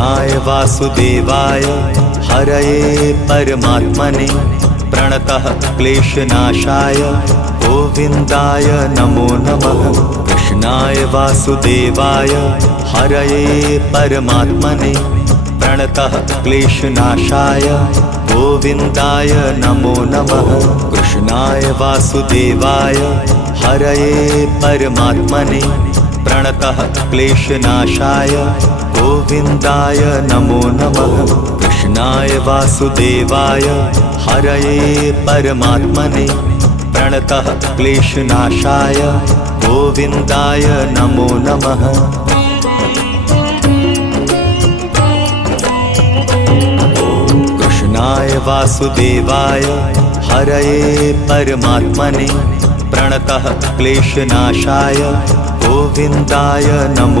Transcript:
कृष्णाय वासुदेवाय हरये परमात्मने प्रणतः क्लेशनाशाय गोविन्दाय नमो नमः। कृष्णाय वासुदेवाय हरये परमात्मने प्रणतः क्लेशनाशाय गोविन्दाय नमो नमः। कृष्णाय वासुदेवाय हरये परमात्मने प्रणतः क्लेशनाशाय गोविन्दाय नमो नमः। कृष्णाय वासुदेवाय हरये परमात्मने प्रणतः क्लेशनाशाय गोविन्दाय नमो नमः। कृष्णाय वासुदेवाय हरये परमात्मने प्रणतः क्लेशनाशाय गोविन्दाय नमो